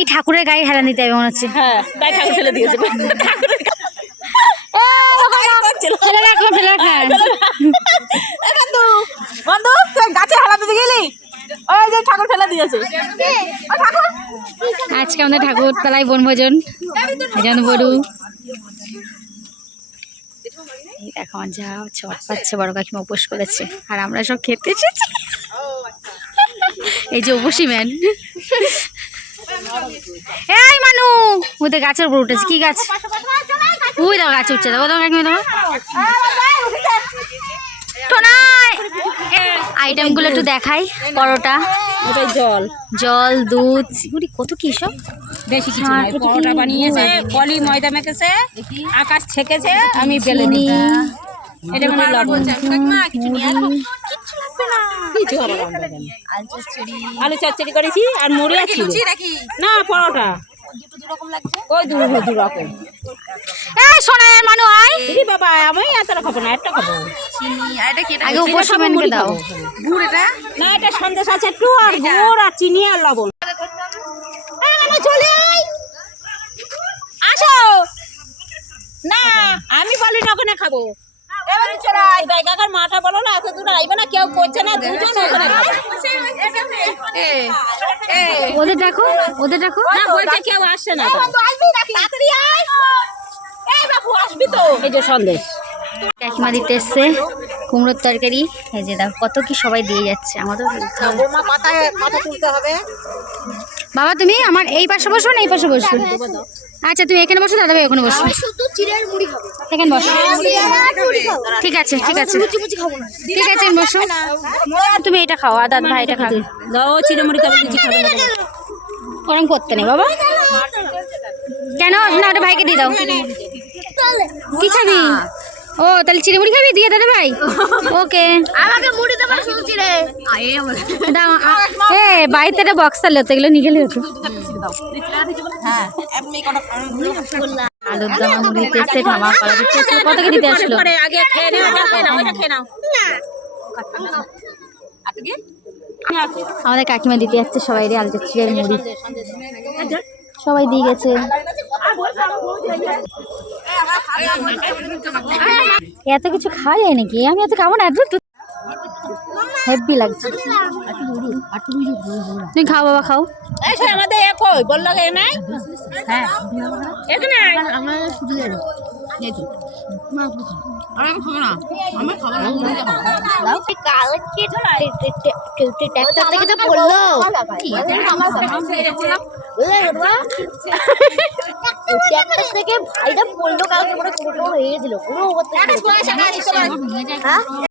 এই ঠাকুরের গায়ে হেলান দিতে হবে মনে হচ্ছে। হ্যাঁ তাই ঠাকুর ফেলে দিয়েছে। ঠাকুরের ফেলে রাখো ফেলে রাখো বন্ধু বন্ধু তুই গাছে হালা দিতে গেলি? ওই যে ঠাকুর ফেলে দিয়েছে। আজকে আমাদের ঠাকুর তলায় বনভোজন। এজন বড়ু? এই দেখো যা ছট পাচ্ছে বড় কাকিমা উপোস করেছে। আর আমরা সব খেতে এসেছি। এই যে উপসী ম্যান এই মানু ওদের গাছের উপর উঠেছে কি গাছ? ওই দাও গাছ উঠছে দাও দাও কাকিমা দাও আইটেমগুলো একটু দেখাই পরোটা। ওটাই জল। জল দুধ উরি, কত কি সব? বেশি কিছু হ্যাঁ, নয় পরোটা বানিয়েছে পলি ময়দা মেখেছে আকাশ ছেকেছে আমি বেলে নিই এটা মানে লবণ। কিছু হবে না। আলু চচ্চড়ি। করেছি আর মুড়ি আছে। না পরোটা। ওই দু দু রকম। এই সোনার মানু দিদি বাবা আমি এতটা খাব না একটা খাব। আগে উপসীমানকে দাও। না এটা সন্দেশ আছে একটু আর গুড় আর চিনি আর লবণ। এই চলে আয়। আসো। না আমি বলি না ওখানে খাব। এবারে চলে আয় ভাই কাকার মাটা বলো না এত দূর আইবে না কেউ করছে না দুজন ওদের দেখো ওদের দেখো। না বলছে কেউ আসছে না। তো। তাড়াতাড়ি আয়। এই বাবু আসবি তো। এই যে সন্দেশ। কাকিমা দিতে এসছে কুমড়োর তরকারি। এই যে দাও কত কি সবাই দিয়ে যাচ্ছে। আমাদের মাথা তুলতে হবে। বাবা তুমি আমার এই পাশে বসবে না এই পাশে বসবে আচ্ছা তুমি এখানে বসো দাদা ভাই ওখানে বসবে এখানে বসো। ঠিক আছে ঠিক আছে। ঠিক আছে বসো। তুমি এটা খাও আর দাদা ভাই এটা খাও দাও খাবে কিছু খাবে না ওরম করতে নেই বাবা। কেন? না ওটা ভাইকে দিয়ে দাও। কি খাবি? ও তাহলে চিড়ে মুড়ি খাবি? দিয়ে দাদা ভাই। ওকে। আমাকে মুড়ি দেবার শুনছি রে দাও আ- এ বাড়িতে একটা বক্স তাহলে হতো এগুলো নিয়ে গেলে হতো। আলুর দম মুড়ি দিতেছে ধামা করা দিতেছে। কত কি দিতে আসলো? আগে খেয়ে নাও খেয়ে নাও এটা খেয়ে নাও। আমাদের কাকিমা দিতে যাচ্ছে সবাই রে আলু আর মুড়ি। সবাই দিয়ে গেছে। এত কিছু খাওয়া যায় নাকি? আমি এত খাব না এত হেভি লাগছে। তুমি খাও বাবা খাও। আমাদের একই বলল গে নাই? হ্যাঁ। পড়ল ট্যাক্টর থেকে ভাইটা পড়ল কালকে পুরো ছোট হয়ে গেছিল। পুরো ওপর থেকে হ্যাঁ?